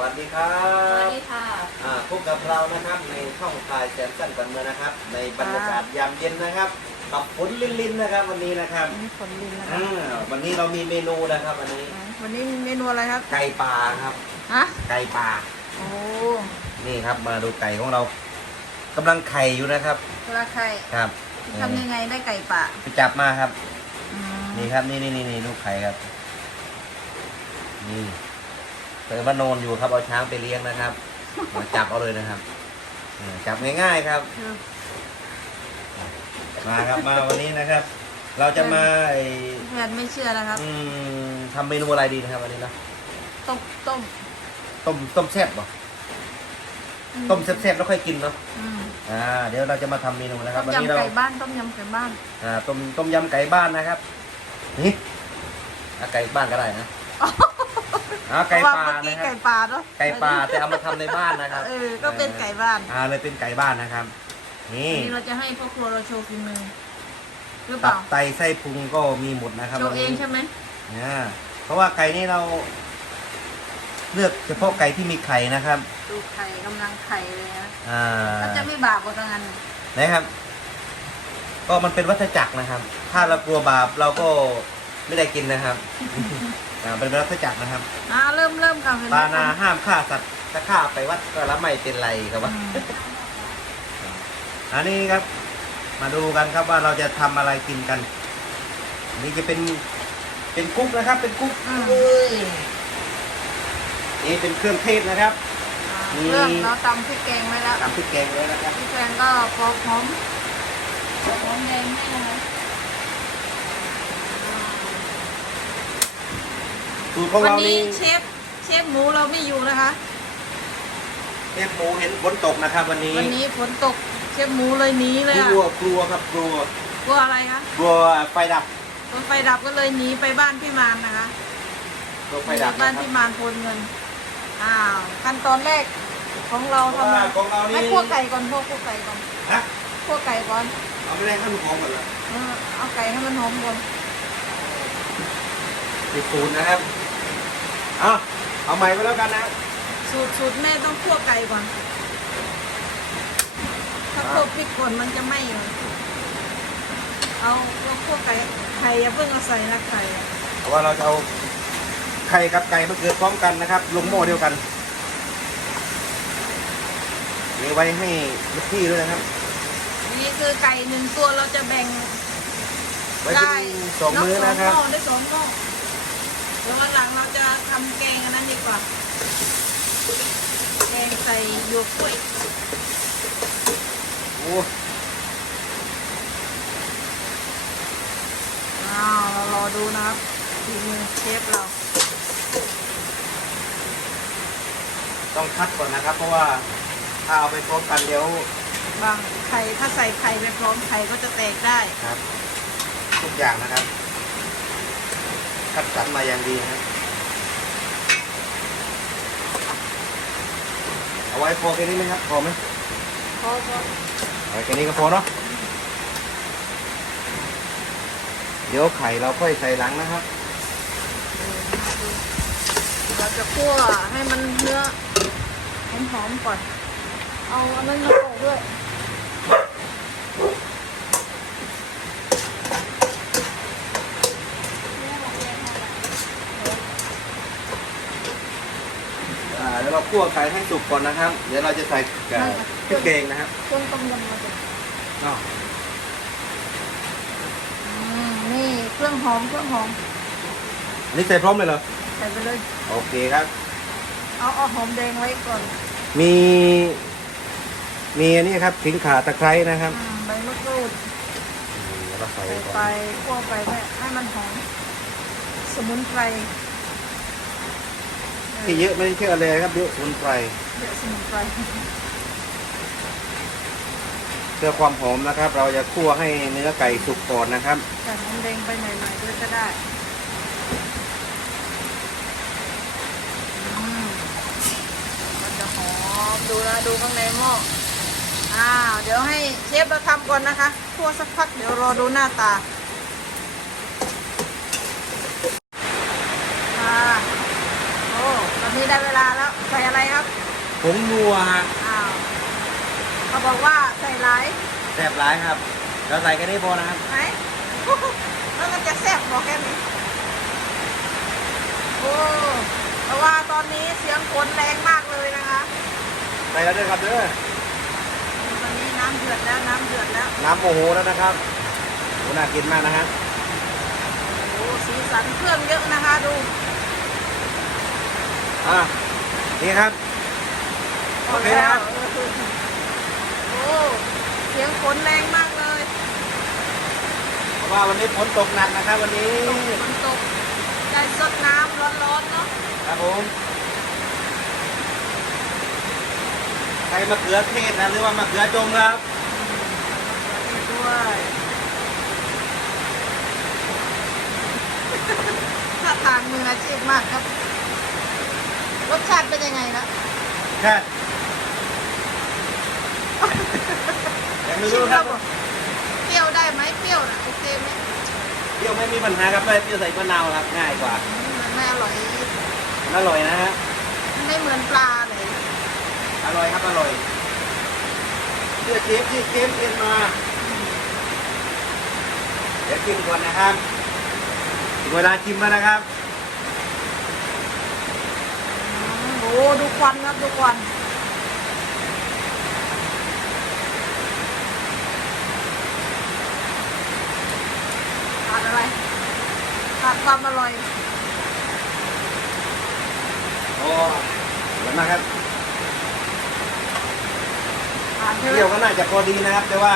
วัสดีครัสวัสบดีค่ะ อ่าพบกับเรานะครับในช่องทายแสนสั้นกันเมืองนะครับ ในบรรยากาศยามเย็นนะครับกับฝนลินๆนะครับ วันนี้นะครับอันนี้ฝนดินนะครัอ่าวันนี้เรามีเมนูนะครับ วันนี้วันนี้เมนูอะไรครับ ไก่ป่าครับ ฮะ ไก่ป่าโอ้นี่ครับ มาดูไก่ของเรากำลังไข่อยู่นะครับเวลาไข่ครับทำยังไงได้ไก่ป่าไปจับมาครับ อืมนี่ครับนี่นี่นี่นี่ลูกไข่ครับ นี่ เปิดว่าโนนอยู่ครับเอาช้างไปเลี้ยงนะครับมาจับเอาเลยนะครับเออจับง่ายๆครับคือมาครับมาวันนี้นะครับ เราจะมาไอ้เพื่อนไม่เชื่อนะครับ อืมทำเมนูอะไรดีนะครับวันนี้เนาะต้มต้มต้มต้มแซ่บเหรอต้มแซ่บๆแล้วค่อยกินเนาะอืมอ่าเดี๋ยวเราจะมาทำเมนูนะครับ ต้มวันนี้ยำเรา ไก่บ้านต้มยำไก่บ้าน อ่าต้มต้มยำไก่บ้านนะครับ นี่เอาไก่บ้านก็ได้นะเอาไก่เพระป่าว่เมื่อกี้นะครับไก่ป่าเนาะไก่ป่าแต่เอามาทำในบ้านนะครับเออก็เป็นไก่บ้านอ่าเลยเป็นไก่บ้านนะครับ นี่วันนี้เราจะให้พ่อครัวเราโชว์ฝีมือหรือเปตัล่าบไตไส้พุงก็มีหมดนะครับโชวัว์นเอนี้งใช่ไหมอ่าเพราะว่าไก่นี่เรา เลือกเฉพาะไก่ที่มีไข่นะครับ ดูไข่กำลังไข่เลยนะอ่ามันจะไม่บาปกว่าทางนั้นนะครับ ก็มันเป็นวัฏจักรนะครับ ถ้าเรากลัวบาปเราก็ไม่ได้กินนะครับ อ่าเป็นวัฏจักรนะครับอ่าเริ่มเริ่มกันเลยปานาห้ามฆ่าสัตว์ถ้าฆ่าไปวัดก็ละไม่เป็นไรครับว่า อันนี้ครับ มาดูกันครับว่าเราจะทำอะไรกินกันอันนี่จะเป็นเป็นกุ๊กนะครับ เป็นกุ๊กเอ้ยนี่เป็นเครื่องเทศนะครับเครื่องเราตำพริกแกงไว้แล้วตำพริกแกงเลยนะครับ พริกแกงก็พอหอมหอมแดงให้นะคะ สูตรของวันเรานี้นี่เชฟเชฟหมูเราไม่อยู่นะคะเทปหมูเห็นฝนตกนะครับ วันนี้วันนี้ฝนตกเชฟหมูเลยหนีเลยกอะลัวกลัวครับกลัวกลัวอะไรคะกลัวไฟดับกลัวไฟดับก็เลยหนีไปบ้านพี่มานนะคะกลัวไฟดับบ้านะนครับ พี่มานโพนเงินอ้าวขั้นตอนแรกของเราเพราะทำว่าไงของเรานี่ให้คั่วไก่ก่อนพวกคั่วไก่ก่อนฮะคั่วไก่ก่อนเอาไม่ได้ขั้นหอมหมดเลยเออเอาไก่ให้มันหอมก่อน ติดสูตรนะครับ เอาเอาใหม่ไปแล้วกันนะ สูตรสูตรแม่ต้องคั่วไก่ก่อน ถ้าคั่วพริกก่อนมันจะไหม้อยู่เอาเราคั่วไก่ไข่อย่าเพิ่งเอาใส่นะไข่อะเพราะว่าเราจะเอาไข่กับไก่มาเกิดพร้อมกันนะครับ ลงหม้อเดียวกันนี่ไว้ให้ลูกพี่ด้วยนะครับ นี่คือไก่หนึ่งตัวเราจะแบ่งไว้ได้กินสองมื้อนะครับสองหม้อได้สองหม้อ แล้ววันหลังเราจะทำแกงอันนั้นดีกว่า แกงใส่หยวกกล้วย โอ้อ้าวเรารอดูนะครับทีมือเชฟเรา ต้องคัดก่อนนะครับ เพราะว่าถ้าเอาไปพร้อมกันเดี๋ยวบางไข่ถ้าใส่ไข่ไปพร้อมไข่ก็จะแตกได้ครับ ทุกอย่างนะครับ คัดสรรมาอย่างดีนะครับเอาไว้พอแค่นี้ไหมครับ พอไหมพอพอเอาไว้แค่นี้ก็พอเนาะเดี๋ยวไข่เราค่อยใส่หลังนะครับ เราจะคั่วให้มันเนื้อหอมๆก่อน เอาอันนั้นมาออกด้วย อ่าเดี๋ยวเรา คั่วไก่ให้สุกก่อนนะครับ เดี๋ยวเราจะใส่เอ่อพริกแกงนะครับเครื่องต้มยำมาจากอ้าวอืมนี่เครื่องหอมเครื่องหอมอันนี่ใส่พร้อมเลยเหรอใส่ไปเลย โอเคครับ เอาเอาหอมแดงไว้ก่อนมีมีอันนี้ครับขิงข่าตะไคร้นะครับอืมใบมะกรูดแล้วก็ใส่ใส่ก่อนไปคั่วไปให้ให้มันหอม สมุนไพร ที่เยอะไม่ได้เชื่อเลยครับเยอะสมุนไพรเยอะสมุนไพรเพื่อความหอมนะครับ เราจะคั่วให้เนื้อไก่สุกก่อนนะครับใส่หอมแดงไปหน่อยๆด้วยก็ได้อืมมันจะหอมดูนะดูข้างในหม้ออ้าวเดี๋ยวให้เชฟเราทำก่อนนะคะคั่วสักพักเดี๋ยวรอดูหน้าตาอ่าโอ้กระ นี้ได้เวลาแล้วใส่อะไรครับผงนัวฮะอ้าวเขาบอกว่าใส่หลายแซ่บร้ายครับเราใส่แค่นี้พอนะครับไหนแล้วมันจะแซ่บบอกแค่นี้โอ้แต่ว่าตอนนี้เสียงฝนแรงมากเลยนะคะใส่แล้วด้วยครับเด้อตอนนี้น้ำเดือดแล้วน้ำเดือดแล้วน้ำโมโหแล้วนะครับโหน่ากินมากนะฮะโอ้สีสันเครื่องเยอะนะคะดู อะนี่ครับ โอเคครับ โอ้ เสียงฝนแรงมากเลยเพราะว่าวันนี้ฝนตกหนักนะครับ วันนี้ ฝนตก ได้สดน้ำร้อนๆเนาะ ครับผมใส่มะเขือเทศนะ หรือว่ามะเขือจมครับนี่ด้วยท่าทางมืออาชีพมากครับ รสชาติเป็นยังไงนะแค่ยังไม่รู้ครับเปรี้ยวได้ไหมเปรี้ยวนะโอเคไหมเปรี้ยวไม่มีปัญหาครับเลยเปรี้ยวใส่มะนาวครับง่ายกว่ามันไม่อร่อย อร่อยนะฮะไม่เหมือนปลาเลย อร่อยครับอร่อยเชื่อเชฟที่เชฟเรียนมา เดี๋ยวกินก่อนนะครับถึงเวลาชิมแล้วนะครับ อืมโอ้ดูควันครับดูควันขาดอะไรขาดความอร่อยโอ้เดี๋ยวนะครับขาดเปใช่ไหมรี้ยวก็น่าจะพอดีนะครับ แต่ว่า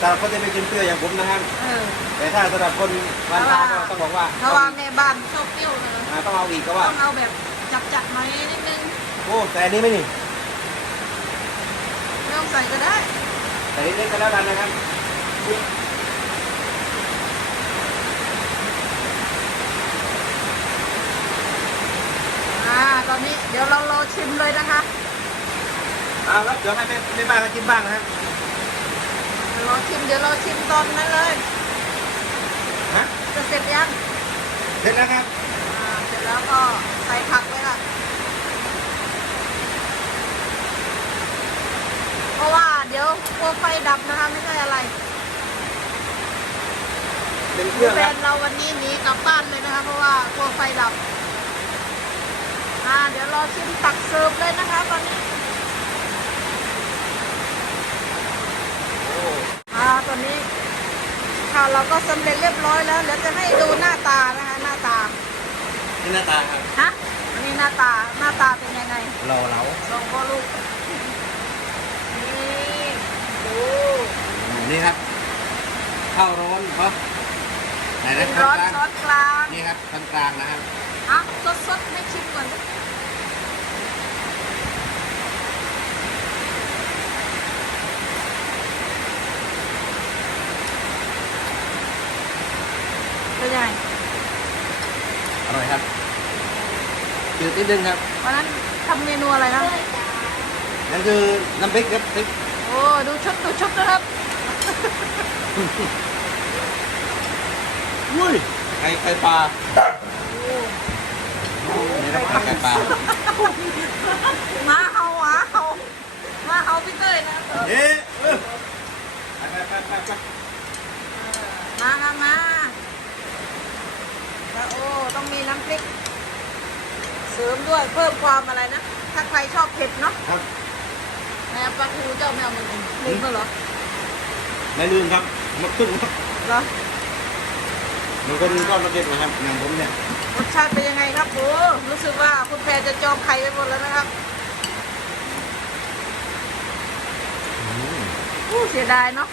สำหรับคนที่ไม่กินเปรี้ยวอย่างผมนะครับ เออ แต่ถ้าสำหรับคนวันตาก็ต้องบอกว่าเพราะว่าแม่บ้านชอบเปรี้ยวเลยอ่าต้องเอาอีกก็ต้ว่าองเอาแบบ จัดๆหน่อยนิดนึงโอ้แต่อันนี้ไม่นี่ไม่ต้องใส่ก็ได้ แต่นิดๆก็แล้วกันนะครับอ่าตอนนี้เดี๋ยวเรารอชิมเลยนะคะเอาแล้วเดี๋ยวให้แม่แม่บ้านเขากินบ้างนะครับเดี๋ยวรอชิมเดี๋ยวรอชิมตอนนั้นเลยฮะจะเสร็จยังเสร็จแล้วครับอ่าเสร็จแล้วก็ ใส่ผักเลยค่ะ เพราะว่าเดี๋ยวกลัวไฟดับนะคะไม่ใช่อะไรเป็นเครื่องแฟครับนเราวันนี้หนีกลับบ้านเลยนะคะ เพราะว่ากลัวไฟดับ อ่า เดี๋ยวรอชิมตักเสิร์ฟเลยนะคะ ตอนนี้โอ้อ่าตอนนี้ค่ะเราก็สำเร็จเรียบร้อยแล้วเดี๋ยวจะให้ดูหน้าตานะคะ หน้าตา นี่หน้าตาครับฮะอันนี้หน้าตาหน้าตาเป็นยังไงรอเราลองพ่อลูกนี่ดูนี่ครับข้าวร้อนเพราะไหนเป็นะนครัร้บอนช้อนกลางนี่ครับกลางกลางๆนะครับอะสดสดๆให้ชิมก่อนดิเป็นยังไงอร่อยครับ จืดนิดนึงครับวันนั้นทำเมนูอะไรนะนั่นคือน้ำพริกครับพริกโอ้ดูชุดดูชุดนะครับอุ้ยไก่ไก่ปลาโอ้นี่ครับไก่ปลาหมาเห่าหมาเห่าหมาเห่าพี่เต้ยนะเอ๊ะเออไปไปไปไปไปมาค่ะมาแล้วโอ้ต้องมีน้ำพริก เสริมด้วยเพิ่มความอะไรนะ ถ้าใครชอบเผ็ดเนาะครับ แม่ปลาทูเจ้าแมวมือลืมแล้วเหรอไม่ลืมครับมาขึ้นครับเหรอมันก็ลืมก็มาเก็บนะครับอย่างผมเนี่ยรสชาติเป็นยังไงครับโอ้รู้สึกว่าคุณแพรจะจองไข่ไปหมดแล้วนะครับอู้เสียดายเนาะ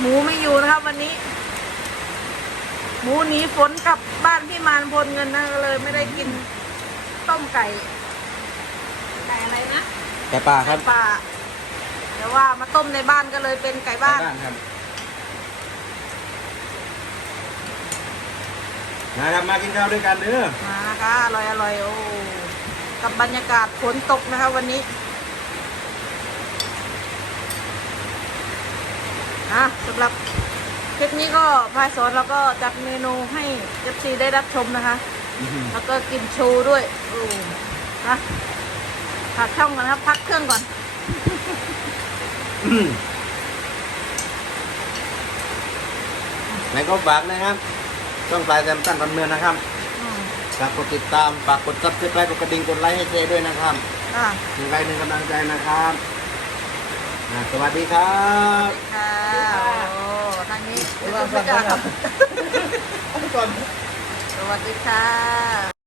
หมูไม่อยู่นะครับ วันนี้ หมูหนีฝนกลับบ้านพี่มานพลเงินนะก็เลย ไม่ได้กิน ต้มไก่ไก่อะไรนะไก่ปลาครับไก่ป่าแต่ว่ามาต้มในบ้านก็เลยเป็นไก่บ้านไก่ครับนะครับมากินข้าวด้วยกันเด้อมาค่ะอร่อยอร่อยโอ้กับบรรยากาศฝนตกนะคะวันนี้อะสำหรับคลิปนี้ก็พายสอนเราก็จัดเมนูให้เอฟซีได้รับชมนะคะ แล้วก็กินโชว์ด้วยโอ้นะพักช่องก่อนนะครับ พักเครื่องก่อนอืมไหนก็ฝากนะครับ ช่องปลายแซมตั้งดำเนินนะครับอืมฝากกดติดตามฝากกดซับสไครต์กดกระดิ่งกดไลค์ให้เจด้วยนะครับอะหนึ่งไลค์หนึ่งกำลังใจนะครับอ่าสวัสดีครับค่ะโอ้ทางนี้เดี๋ยวเราสั่งก่อนครับส วัสดีค่ะ